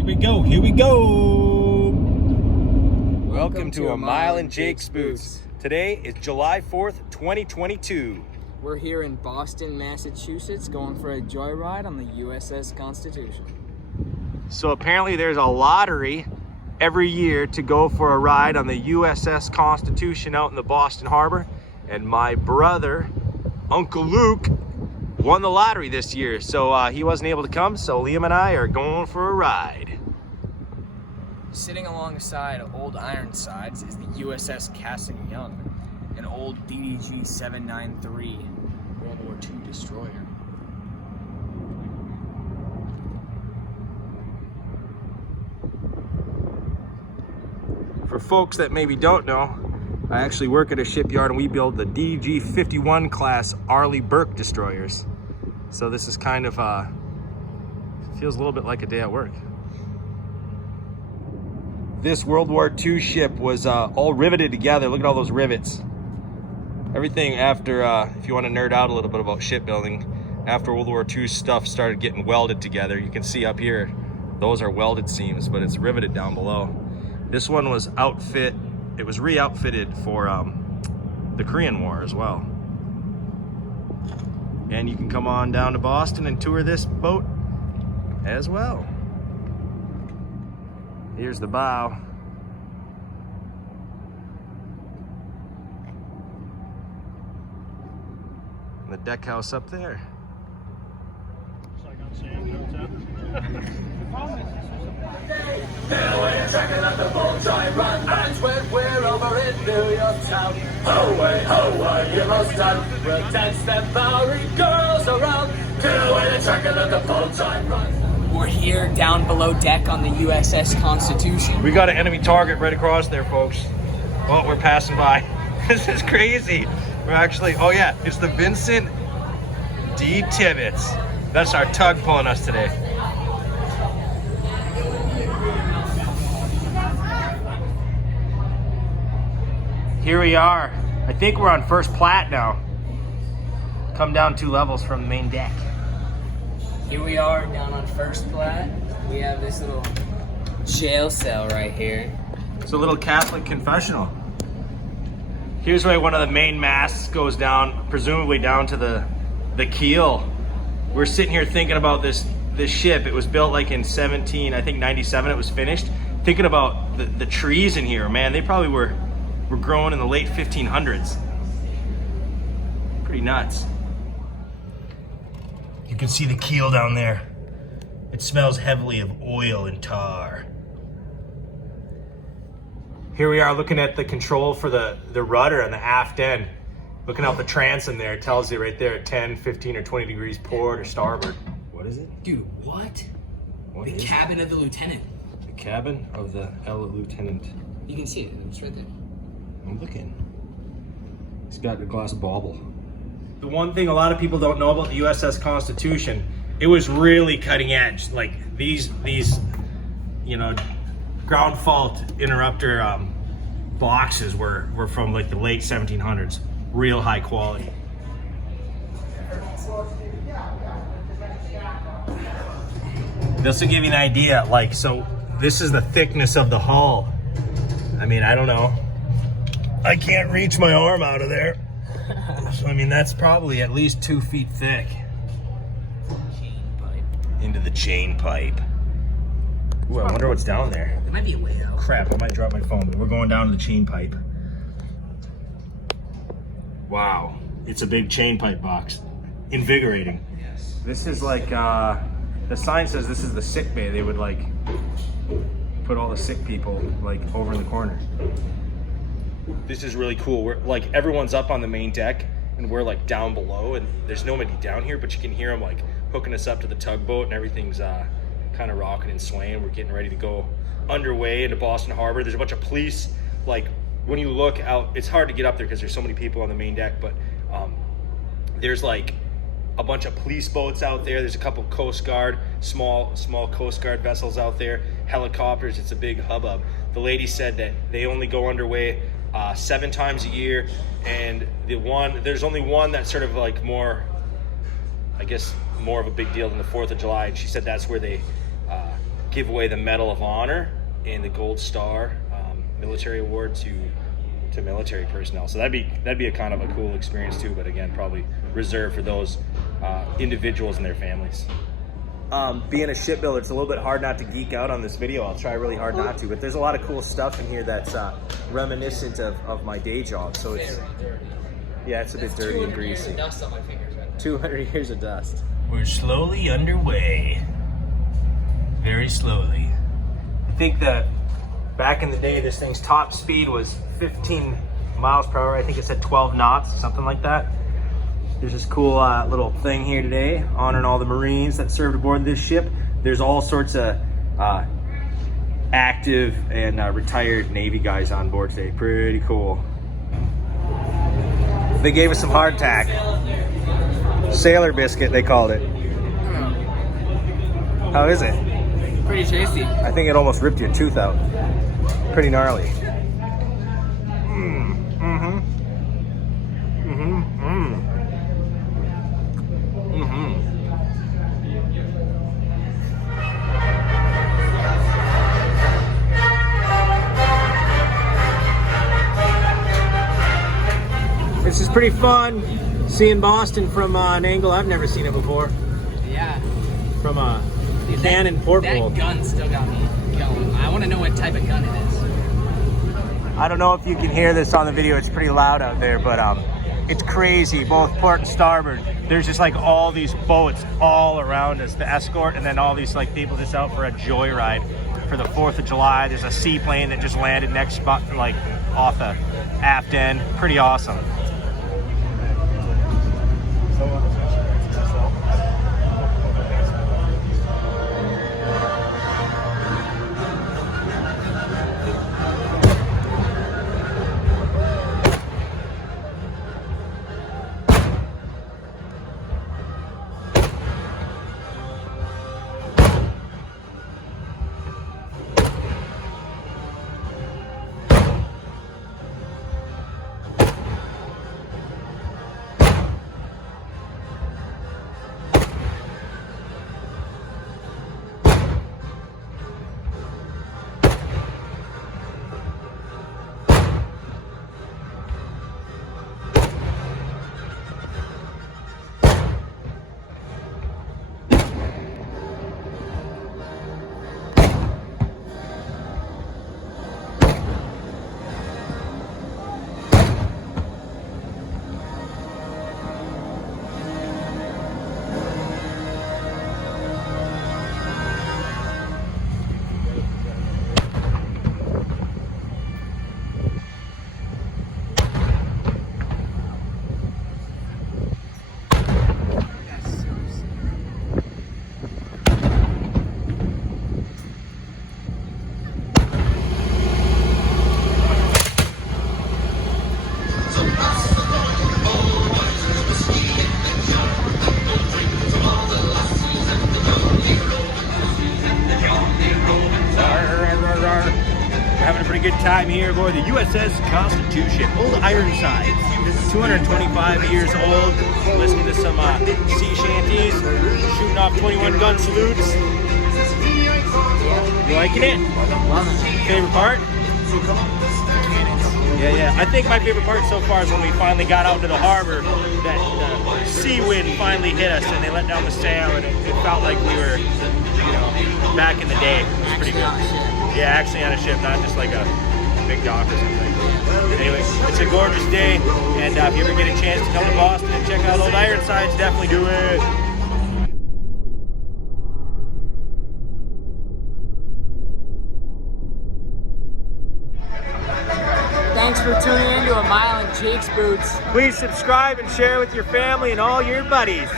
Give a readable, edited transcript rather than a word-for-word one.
Here we go, here we go. Welcome to A Mile in Jake's Boots. Today is July 4th, 2022. We're here in Boston, Massachusetts, going for a joyride on the USS Constitution. So apparently there's a lottery every year to go for a ride on the USS Constitution out in the Boston Harbor. And my brother, Uncle Luke, won the lottery this year. So he wasn't able to come, so Liam and I are going for a ride. Sitting alongside Old Ironsides is the USS Cassin Young, an old DDG 793 World War II destroyer. For folks that maybe don't know, I actually work at a shipyard and we build the DDG 51 class Arleigh Burke destroyers. So this is kind of, feels a little bit like a day at work. This World War II ship was all riveted together. Look at all those rivets. Everything after, if you want to nerd out a little bit about shipbuilding, after World War II stuff started getting welded together. You can see up here, those are welded seams, but it's riveted down below. This one was it was re-outfitted for the Korean War as well. And you can come on down to Boston and tour this boat as well. Here's the bow. And the deck house up there. Checking out the boat drive run, and when we're over in New York town, ho-way, you must done. We'll dance them Bowery girls around. Get away and checking out the boat drive run. We're here down below deck on the USS Constitution. We got an enemy target right across there, folks. Oh, we're passing by. This is crazy. We're actually, oh yeah, it's the Vincent D. Tibbets. That's our tug pulling us today. Here we are. I think we're on first plat now. Come down 2 levels from the main deck. Here we are down on first plat. We have this little jail cell right here. It's a little Catholic confessional. Here's where one of the main masts goes down, presumably down to the keel. We're sitting here thinking about this ship. It was built like in 97 it was finished. Thinking about the trees in here, man, they probably were grown in the late 1500s. Pretty nuts. You can see the keel down there. It smells heavily of oil and tar. Here we are looking at the control for the rudder on the aft end. Looking out the transom there, it tells you right there at 10, 15, or 20 degrees port or starboard. What is it? Dude, what? What The is cabin of the lieutenant. it? The cabin of the lieutenant. You can see it, it's right there. I'm looking. He's got a glass bauble. The one thing a lot of people don't know about the USS Constitution, it was really cutting edge. Like these, you know, ground fault interrupter boxes were from like the late 1700s. Real high quality. This will give you an idea. Like, so this is the thickness of the hull. I mean, I don't know. I can't reach my arm out of there. So, I mean, that's probably at least 2 feet thick. Chain pipe. Into the chain pipe. Ooh, I wonder what's down there. There might be a way though. Crap, I might drop my phone, but we're going down to the chain pipe. Wow, it's a big chain pipe box. Invigorating. Yes. This is like, the sign says this is the sick bay. They would like put all the sick people like over in the corner. This is really cool. We're like, everyone's up on the main deck and we're like down below and there's nobody down here, but you can hear them like hooking us up to the tugboat and everything's kind of rocking and swaying. We're getting ready to go underway into Boston Harbor. There's a bunch of police. Like when you look out, it's hard to get up there because there's so many people on the main deck, but there's like a bunch of police boats out there. There's a couple Coast Guard, small Coast Guard vessels out there, helicopters. It's a big hubbub. The lady said that they only go underway 7 times a year, and there's only one that's sort of like more, I guess, more of a big deal than the 4th of July. And she said that's where they give away the Medal of Honor and the Gold Star military award to military personnel. So that'd be a kind of a cool experience too, but again, probably reserved for those individuals and their families. Being a shipbuilder, it's a little bit hard not to geek out on this video. I'll try really hard not to, but there's a lot of cool stuff in here that's reminiscent of my day job. So it's, yeah, it's a bit dirty and greasy. 200 years of dust. We're slowly underway. Very slowly. I think that back in the day, this thing's top speed was 15 miles per hour. I think it said 12 knots, something like that. There's this cool little thing here today, honoring all the Marines that served aboard this ship. There's all sorts of active and retired Navy guys on board today. Pretty cool. They gave us some hardtack. Sailor biscuit, they called it. How is it? Pretty tasty. I think it almost ripped your tooth out. Pretty gnarly. This is pretty fun, seeing Boston from an angle I've never seen it before. Yeah. From a cannon porthole. That gun still got me going. I want to know what type of gun it is. I don't know if you can hear this on the video. It's pretty loud out there, but it's crazy, both port and starboard. There's just like all these boats all around us, the escort, and then all these like people just out for a joyride for the 4th of July. There's a seaplane that just landed next spot, like off the aft end. Pretty awesome. Good time here aboard the USS Constitution, old Ironsides, 225 years old. Listening to some sea shanties, shooting off 21 gun salutes. You liking it? Love it. Favorite part? Yeah. I think my favorite part so far is when we finally got out into the harbor. That sea wind finally hit us, and they let down the sail, and it felt like we were, back in the day. It was pretty good. Yeah, actually on a ship, not just like a big dock or something. Anyway, it's a gorgeous day, and if you ever get a chance to come to Boston and check out Old Ironsides, definitely do it. Thanks for tuning in to A Mile in Jake's Boots. Please subscribe and share with your family and all your buddies.